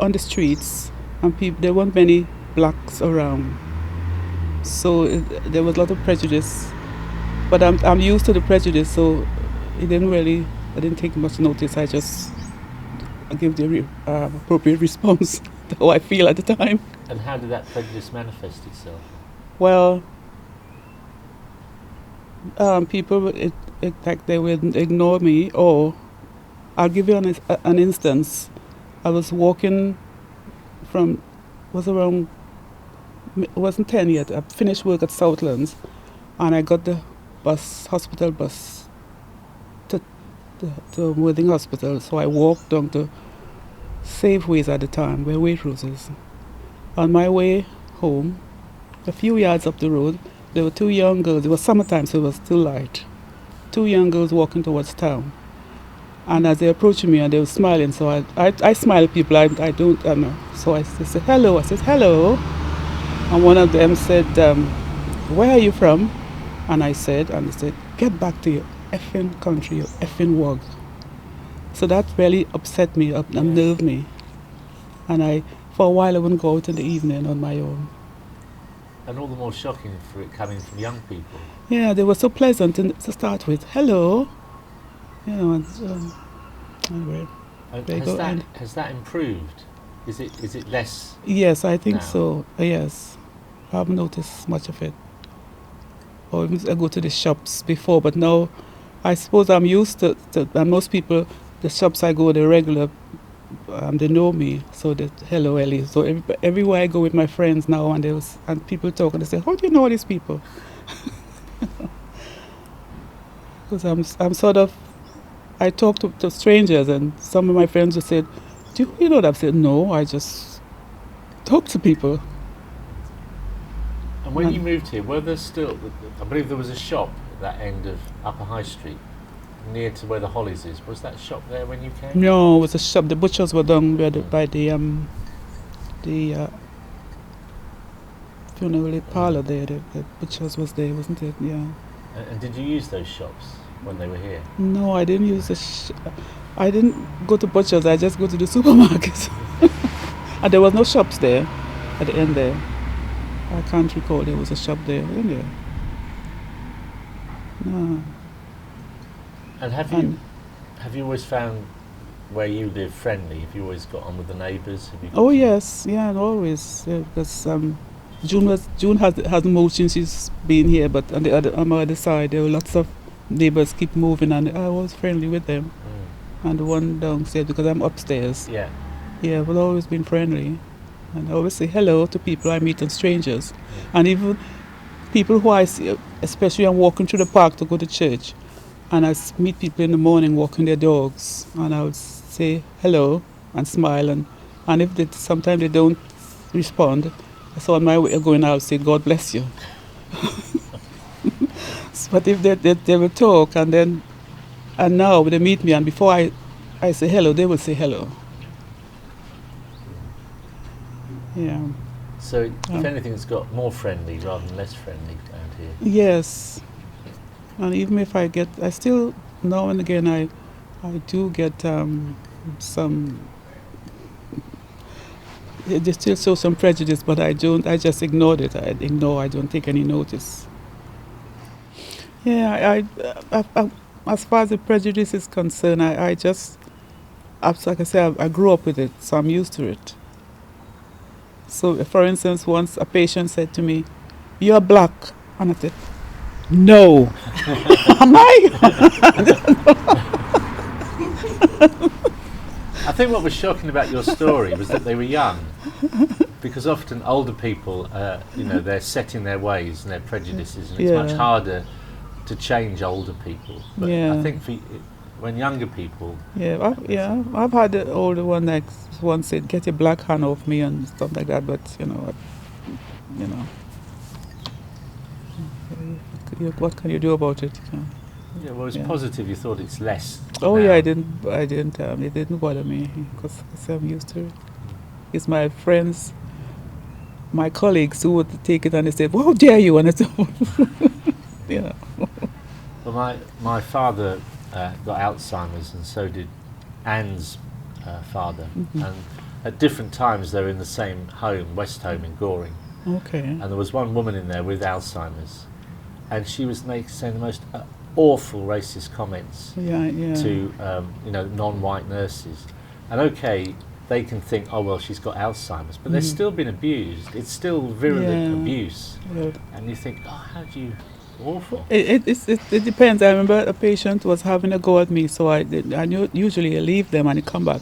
on the streets, and there weren't many blacks around, so there was a lot of prejudice. But I'm used to the prejudice, so it didn't really I didn't take much notice. I just give the appropriate response to how I feel at the time. And how did that prejudice manifest itself? Well, people like they would ignore me, or I'll give you an instance. I was walking from it wasn't 10 yet. I finished work at Southlands, and I got the hospital bus to Worthing Hospital. So I walked down to Safeways at the time, where Waitrose is. On my way home, a few yards up the road, there were two young girls. It was summertime, so it was still light. Two young girls walking towards town. And as they approached me, and they were smiling, so I smile at people. I know. So I said, hello. I said, hello. And one of them said, where are you from? And they said, get back to your effing country, your effing wog. So that really upset me, unnerved me. And for a while, I wouldn't go out in the evening on my own. And all the more shocking for it coming from young people. Yeah, they were so pleasant to start with. Hello. You know, anyway. Has that improved? Is it less? Yes, I think now? so. Yes. I haven't noticed much of it. Or I go to the shops before, but now I suppose I'm used to and most people, the shops I go, the regular, they know me. So that hello Ellie. So everywhere I go with my friends now, and people talk and they say, how do you know all these people? Because I'm sort of, I talk to strangers, and some of my friends have said, do you know that? I've said, no, I just talk to people. And when you moved here, were there still, I believe there was a shop at that end of Upper High Street, near to where the Hollies is. Was that shop there when you came? No, it was a shop. The butchers were down by the funeral parlor there. The butchers was there, wasn't it? Yeah. And did you use those shops when they were here? No, I didn't use I didn't go to butchers. I just go to the supermarket. And there was no shops there at the end there. I can't recall there was a shop there. Wasn't there? No. And have you always found where you live friendly? Have you always got on with the neighbours? Yes, yeah, always. Because June hasn't moved since she's been here, but on my other side there were lots of neighbours keep moving, and I was friendly with them. And the one downstairs, because I'm upstairs. Yeah. Yeah, we've always been friendly. And I always say hello to people I meet and strangers. And even people who I see, especially I'm walking through the park to go to church, and I meet people in the morning walking their dogs, and I would say hello and smile, and if sometimes they don't respond, so on my way going I would say God bless you. But if they will talk, and now they meet me, and before I say hello, they will say hello. Yeah. So if anything, it's got more friendly rather than less friendly around here. Yes. And even if I still, now and again, I do get some, they still show some prejudice, but I just ignored it. I don't take any notice. Yeah, I as far as the prejudice is concerned, I just, like I said, I grew up with it, so I'm used to it. So, for instance, once a patient said to me, "You're black," and I said, "No." Am I? I think what was shocking about your story was that they were young, because often older people, they're set in their ways and their prejudices, and it's much harder to change older people. But I think when younger people... I've had the older one that once said, "Get your black hand off me," and stuff like that, but, what can you do about it? Yeah, well, it's positive you thought it's less. Oh, now. yeah, it didn't bother me, because I'm used to it. It's my friends, my colleagues who would take it and they said, "Well, how dare you?" And it's, Well, my father got Alzheimer's, and so did Anne's father. And at different times they were in the same home, West Home in Goring. Okay. And there was one woman in there with Alzheimer's, and she was saying the most awful racist comments to non-white nurses. And okay, they can think, oh well, she's got Alzheimer's, but they're still being abused. It's still virulent abuse, and you think, oh, how do you? Awful. It depends. I remember a patient was having a go at me, so usually I leave them and I come back.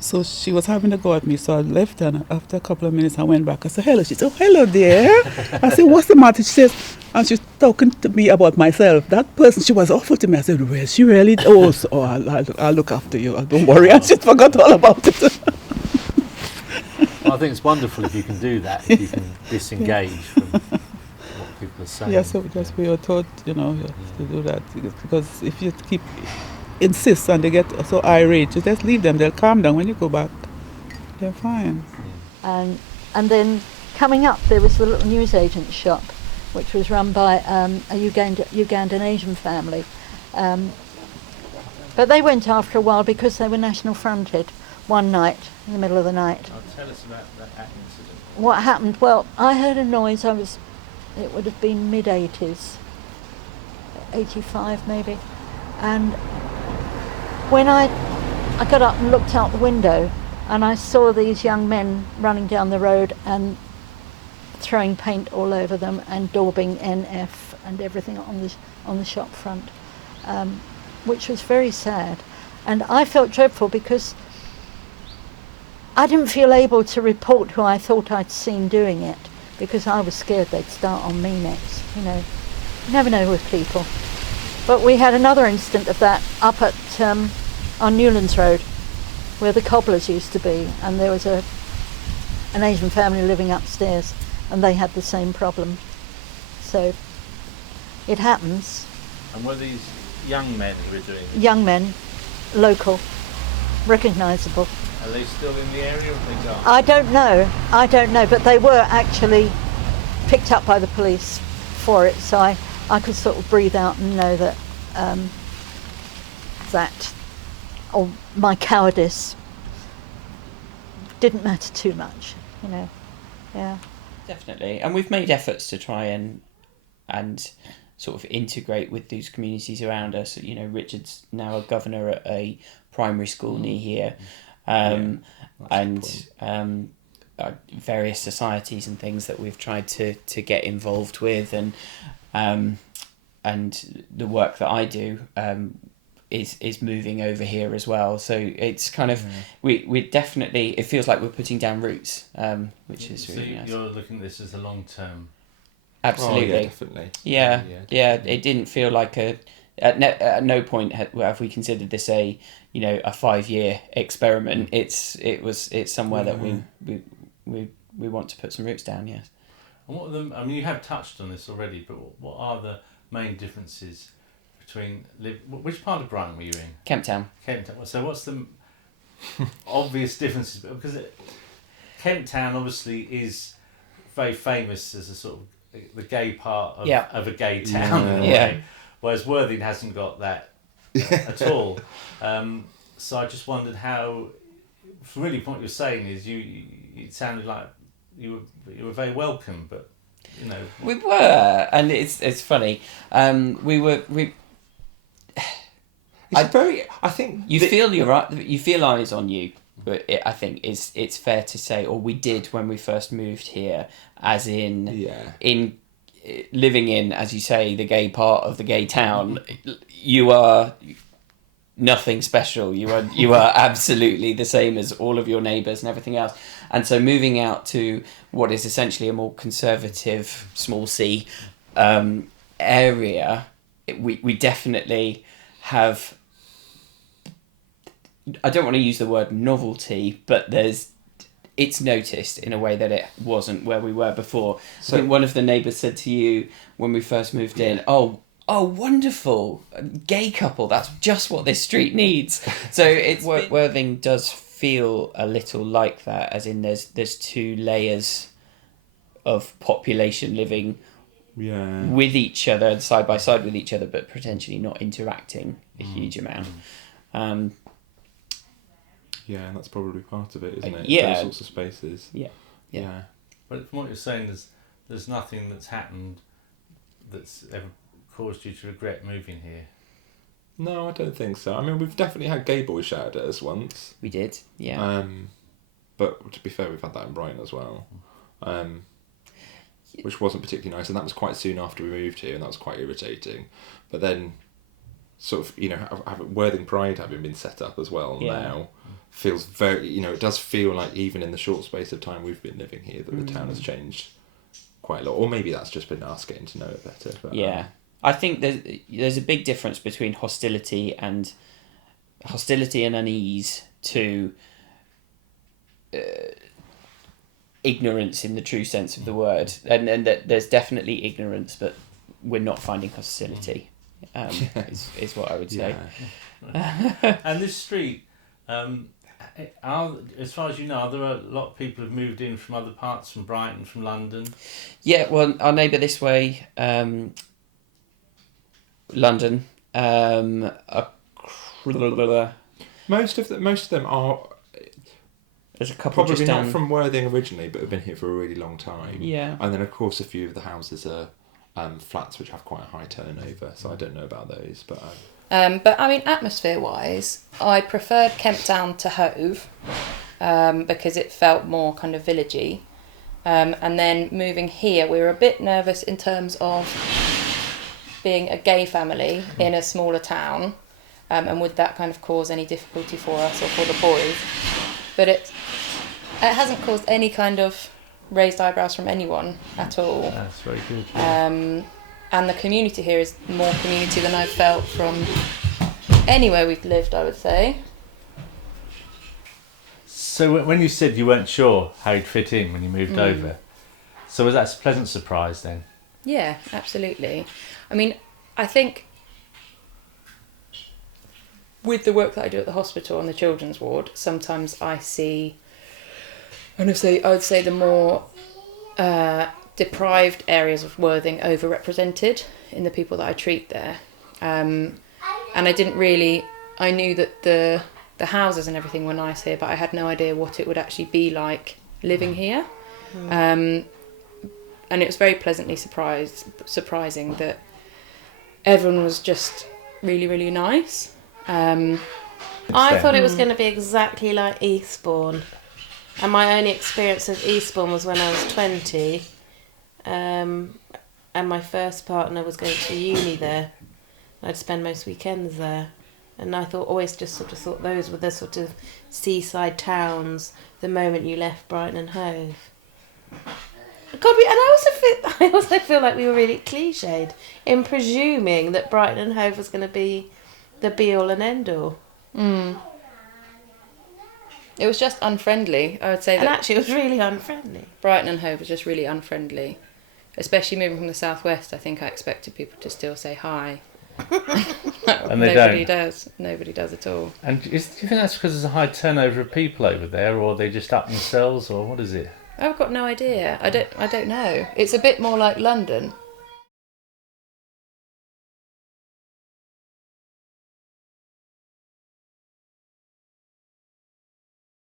So she was having a go at me, so I left her, and after a couple of minutes I went back. I said, hello. She said, oh, hello there. I said, what's the matter? She says, and she's talking to me about myself. That person, she was awful to me. I said, well, she really, I'll look after you. Don't worry. I just forgot all about it. Well, I think it's wonderful if you can do that, if you can disengage from what people are saying. Yeah, so we were taught, to do that. Because if you insist and they get so irate, you just leave them. They'll calm down when you go back. They're fine. And then coming up, there was the little newsagent shop, which was run by a Ugandan Asian family. But they went after a while because they were national fronted one night, in the middle of the night. Tell us about that incident. What happened? Well, I heard a noise. It would have been mid-80s, 85 maybe. And when I got up and looked out the window, and I saw these young men running down the road and throwing paint all over them and daubing NF and everything on the shop front, which was very sad. And I felt dreadful because I didn't feel able to report who I thought I'd seen doing it, because I was scared they'd start on me next. You never know with people. But we had another incident of that up at on Newlands Road, where the cobblers used to be, and there was an Asian family living upstairs, and they had the same problem. So it happens. And were these young men who were doing it? Young men, local, recognisable. Are they still in the area or have they gone? I don't know, but they were actually picked up by the police for it, so I could sort of breathe out and know that my cowardice didn't matter too much, yeah. Definitely, and we've made efforts to try and sort of integrate with those communities around us. Richard's now a governor at a primary school near here. Various societies and things that we've tried to get involved with, and the work that I do is moving over here as well. So it's kind of we definitely, it feels like we're putting down roots, which is really nice. You're looking at this as a long term. Absolutely, definitely. Yeah. It didn't feel like at no point have we considered this a 5-year experiment. It's somewhere that we want to put some roots down. Yes. And what are the? I mean, you have touched on this already, but what are the main differences between which part of Brighton were you in? Kemptown. So what's the obvious differences? Because Kemptown obviously is very famous as a sort of the gay part of a gay town in a way, whereas Worthing hasn't got that at all. So I just wondered how, really what you're saying is it sounded like you were very welcome, but we were, and it's funny. I think you feel eyes on you, but I think it's fair to say, or we did when we first moved here, as in living in, as you say, the gay part of the gay town. You are nothing special. You are absolutely the same as all of your neighbours and everything else. And so moving out to what is essentially a more conservative, small C area, we definitely have, I don't want to use the word novelty, but it's noticed in a way that it wasn't where we were before. So I think one of the neighbours said to you when we first moved in, oh, wonderful, a gay couple, that's just what this street needs. So Worthing does feel a little like that, as in there's two layers of population living with each other, side by side with each other, but potentially not interacting a huge amount. Yeah, and that's probably part of it, isn't it? Yeah. Those sorts of spaces. Yeah. But from what you're saying, there's nothing that's happened that's ever caused you to regret moving here. No, I don't think so. I mean, we've definitely had gay boys shouted at us once. We did, yeah. But to be fair, we've had that in Brighton as well. Which wasn't particularly nice, and that was quite soon after we moved here, and that was quite irritating. But then, sort of, Worthing Pride having been set up as well now, feels very, it does feel like even in the short space of time we've been living here that the town has changed quite a lot. Or maybe that's just been us getting to know it better. But, I think there's a big difference between hostility and unease to ignorance in the true sense of the word, and that there's definitely ignorance, but we're not finding hostility. Is what I would say. Yeah. And this street, as far as you know, are there a lot of people who've moved in from other parts, from Brighton, from London? Yeah, well, our neighbour this way, London. Most of them are. There's a couple Probably just not down from Worthing originally, but have been here for a really long time. Yeah. And then, of course, a few of the houses are flats which have quite a high turnover, so I don't know about those. But I mean, atmosphere-wise, I preferred Kemp Down to Hove because it felt more kind of villagey. And then moving here, we were a bit nervous in terms of being a gay family in a smaller town, and would that kind of cause any difficulty for us or for the boys? But it hasn't caused any kind of raised eyebrows from anyone at all. That's very good. And the community here is more community than I've felt from anywhere we've lived, I would say. So when you said you weren't sure how you'd fit in when you moved over, so was that a pleasant surprise then? Yeah, absolutely. I mean, I think with the work that I do at the hospital on the children's ward, sometimes I see, I would say the more deprived areas of Worthing overrepresented in the people that I treat there. And I didn't really, I knew that the houses and everything were nice here, but I had no idea what it would actually be like living here. And it was very pleasantly surprising that everyone was just really, really nice. I thought it was going to be exactly like Eastbourne, and my only experience of Eastbourne was when I was 20, and my first partner was going to uni there. I'd spend most weekends there, and I always thought those were the sort of seaside towns the moment you left Brighton and Hove. I also feel like we were really cliched in presuming that Brighton and Hove was going to be the be-all and end-all. It was just unfriendly, I would say. And actually it was really unfriendly. Brighton and Hove was just really unfriendly. Especially moving from the southwest, I think I expected people to still say hi. And they Nobody don't. does. Nobody does at all. And do you think that's because there's a high turnover of people over there, or are they just up themselves, or what is it? I've got no idea. I don't know. It's a bit more like London.